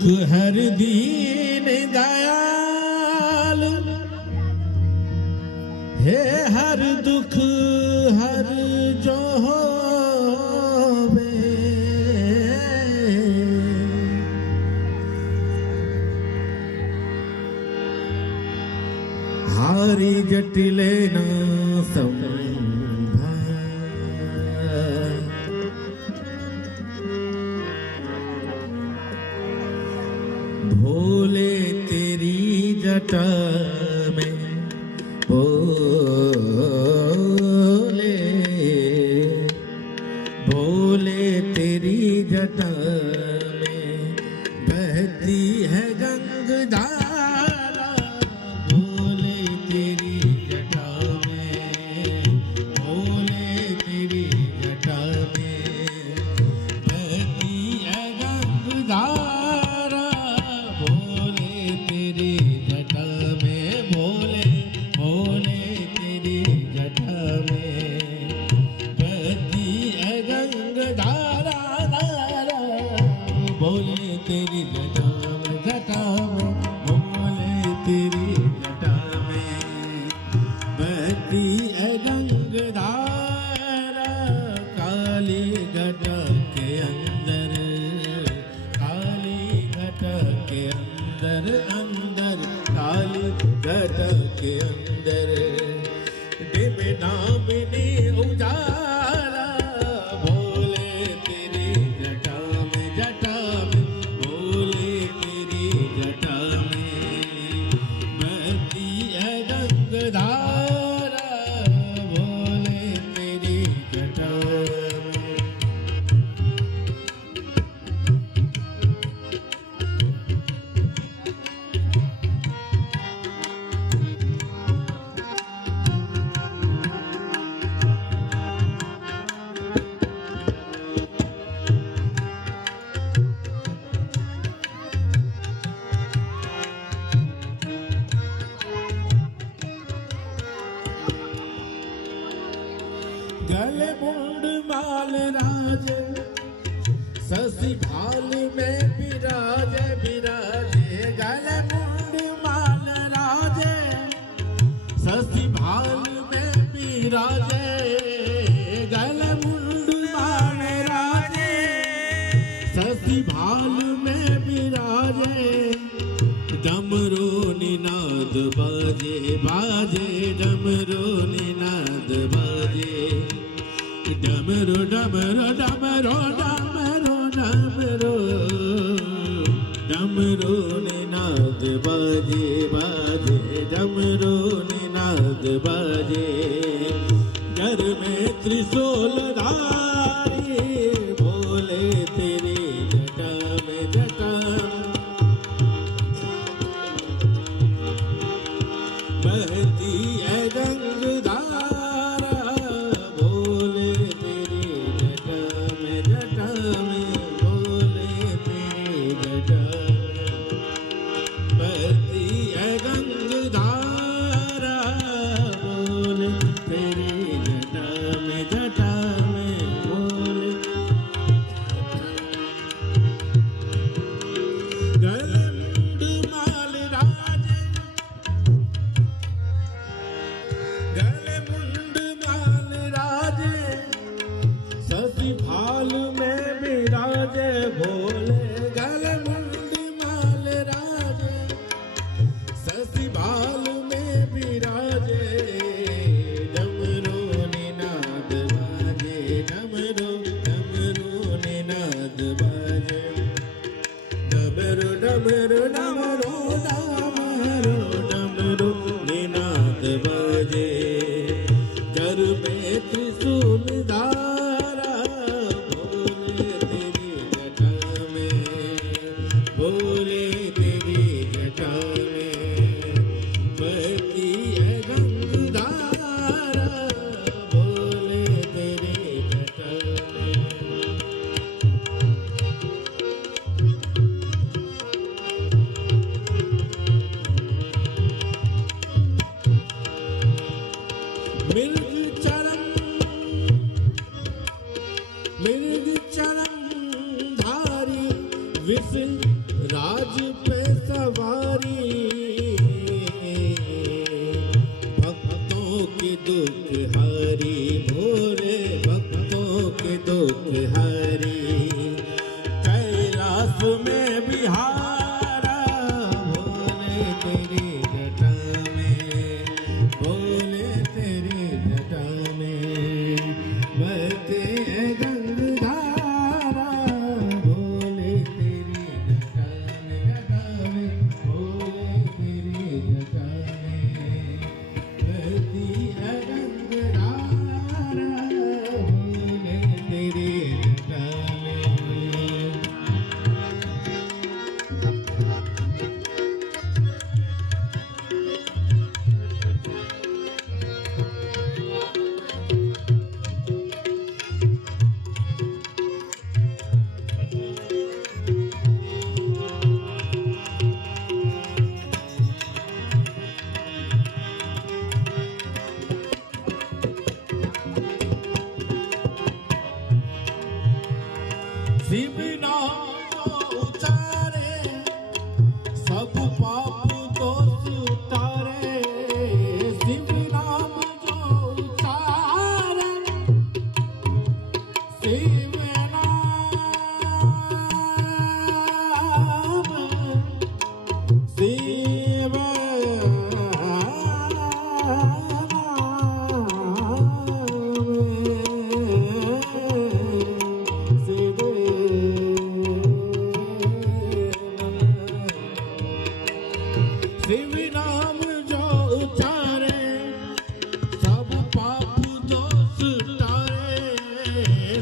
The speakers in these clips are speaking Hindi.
दुख हर दीन दयाल, हे हर दुख हर जो होवे, हारी जटिले न भोले तेरी जटा में, भोले भोले तेरी जटा में बहती है गंगधारा, भोले तेरी जटा में, भोले तेरी जटा में बहती है गंगधारा, भोले तेरी जटा में, भोले भोले तेरी जटा में बहती है गंगधारा, भोले तेरी जटा में, जटा में, भोले तेरी जटा में बहती है गंगधारा, काली घटा के अंदर, काली घटा के अंदर, अंदर काली घटा के अंदर डिमनामिनी उजाला, भोले तेरी जटा में, जटा में, भोले तेरी जटा में बहती है गंगधारा, भोले तेरी जटा में। गले मुंड माल राजे, ससी भाल में विराजे, विराजे गले मुंड माल राजे, ससी भाल में विराजे, गले मुंड माल राजे, ससी भाल में विराजे, डमरू निनाद बाजे, बाजे डमरू निनाद बाजे, डमरू डमरू डमरू डमरू डमरू डमरू निनाद बाजे, बाजे डमरू निनाद बाजे, घर में त्रिशूल धारी, भोले तेरी जटा में, जटा बहती है गंगधारा, भोले तेरी जटा में, जटा में, भोले तेरी जटा बहती है गंगधारा, भोले तेरी जटा में, जटा में, भोले गलमुंड माल राजे, गले मुंड माल राजे, ससी भाल में विराजे, भोले गले मुंड माल राजे, ससी भाल में विराजे, डमरू निनाद बाजे, डमरू डमरू निनाद बाजे, डमरू डमरू डमरू डमरू डमरू निनाद बाजे, घर में त्रिशूल धारा, भोले तेरी जटा में, भोले तेरी जटा में बहती है गंगधारा, भोले तेरी जटा में। मृग चरण धारी विष राज पे सवारी, भक्तों के दुख हरी, भोले भक्तों के दुख हरी। कैलाश में बिहारा, भोले तेरी जटा में, भोले तेरी जटा में बहते हैं गंगाधारा, भोले तेरी जटा में, भोले तेरी जटा में बहती है गंगाधारा, भोले तेरी जटा में। शिव नाम उचारे, सब पाप दोष उतारे। शिव नाम जो उचारे, शिव नाम, शिव शिव नाम जो उचारे, सब पाप दोष उतारे।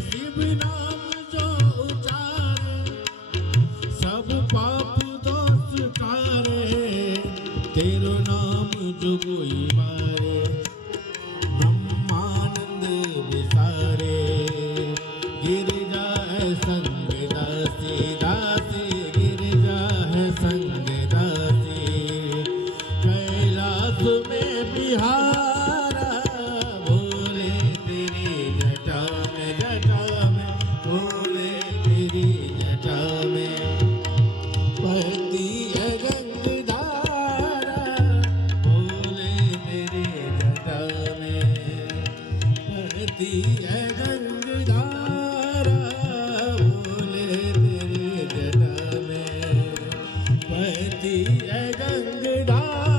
शिव नाम जो उचारे, सब पाप दोष उतारे। तेरो नाम जो कोई मारे, ब्रह्मानंद विसारे। गिर जाए संग दासी, दासी गिर जाए संग दासी। कैलाश में बिहारा, भोले तेरी जटा में, जटा में भोले तेरी जटा में बहती है गंगाधारा, भोले तेरी जटा में बहती है गंगाधारा, भोले तेरी जटा में बहती है गंगाधारा।